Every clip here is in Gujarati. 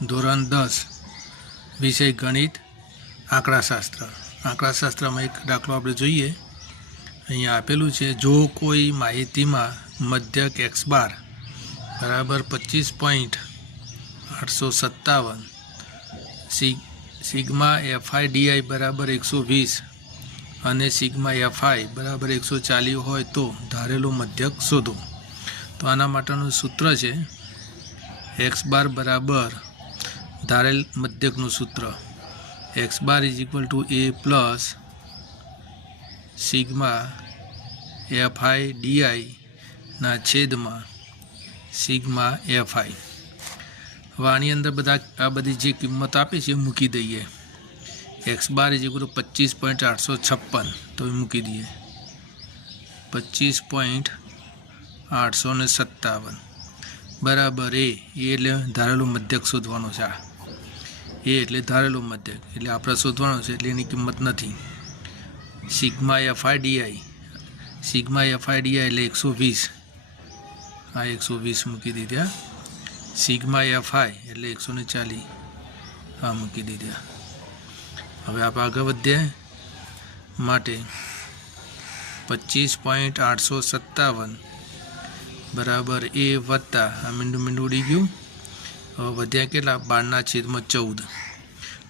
ધોરણ 10 વિષય ગણિત આંકડાશાસ્ત્રમાં એક દાખલો આપણે જોઈએ. અહીંયા આપેલું છે, જો કોઈ માહિતીમાં મધ્યક x બાર બરાબર 25.857 સિગ્મા fi ડી બરાબર 120 અને સિગ્મા fi બરાબર 140 હોય તો ધારેલો મધ્યક શોધો. તો આના માટેનું સૂત્ર છે x બાર બરાબર ધારેલ મધ્યકનું સૂત્ર x bar is equal to a plus sigma fi D ના છેદમાં સિગ્મા fi. હવે આની અંદર આ બધી જે કિંમત આપી છે એ મૂકી દઈએ. x bar is equal to 25.856 તો એ મૂકી દઈએ 25.857 બરાબર એ એટલે ધારેલું મધ્યક શોધવાનું છે. એ એટલે ધારેલું મધ્યક એટલે આપણે શોધવાનું છે, એટલે એની કિંમત નથી. સિગ્મા fi ડી એટલે 120, આ 120 મૂકી દીધા. સિગ્મા fi એટલે 140, આ મૂકી દીધા. હવે આપણે આગળ વધીએ. માટે 25.857 બરાબર એ વત્તા આ મીંડું ઉડી ગયું. હવે વધ્યા કેટલા? 12/14.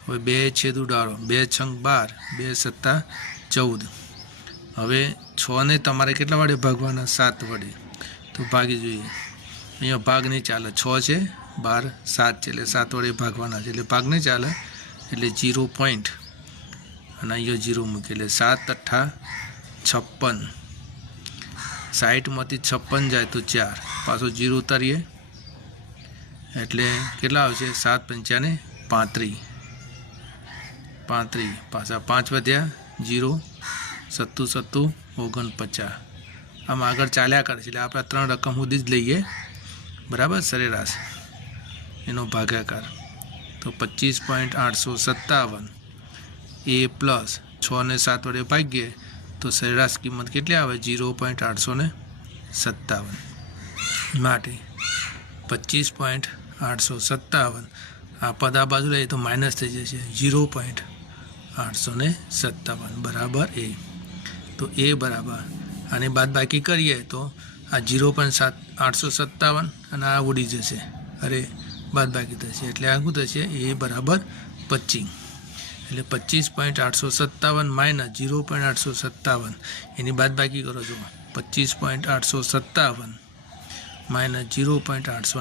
હવે 2 છેદ ઉડાડો, 2 છંગ 12, 2 સત્તા 14. હવે 6 ને તમારે કેટલા વડે ભાગવાના? 7 વડે. તો ભાગી જોઈએ. અહીંયા ભાગ નહીં ચાલે, 6 છે, 12, 7 છે, એટલે 7 વડે ભાગવાના છે, એટલે ભાગ નહીં ચાલે, એટલે 0 પોઈન્ટ અને અહીંયા 0 મૂકી, એટલે 7 × 56. 60માંથી 56 જાય તો 4, પાછો 0 ઉતારીએ એટલે કેટલા આવશે? 7 × 5 = 35, પાછા 5 વધ્યા, 0, 7 × 7 = 49. આમ આગળ ચાલ્યા કરે છે, એટલે આપણે 3 રકમ સુધી જ લઈએ, બરાબર. સરેરાશ એનો ભાગાકાર તો 25.857 એ પ્લસ 6 ને 7 વડે ભાગીએ તો સરેરાશ કિંમત કેટલી આવે? 0.857. માટે 25.857 આ પદ આ બાજુ લઈએ તો માઇનસ થઈ જશે, 0.857 બરાબર એ. તો એ બરાબર આને બાદ બાકી કરીએ તો આ 0.857 અને આ ઉડી જશે, અરે બાદ બાકી થશે, એટલે આ શું થશે? એ બરાબર 25. એટલે 25.857 માઇનસ 0.857 એની બાદ બાકી કરો છો. 25.857 માઇનસ 0.857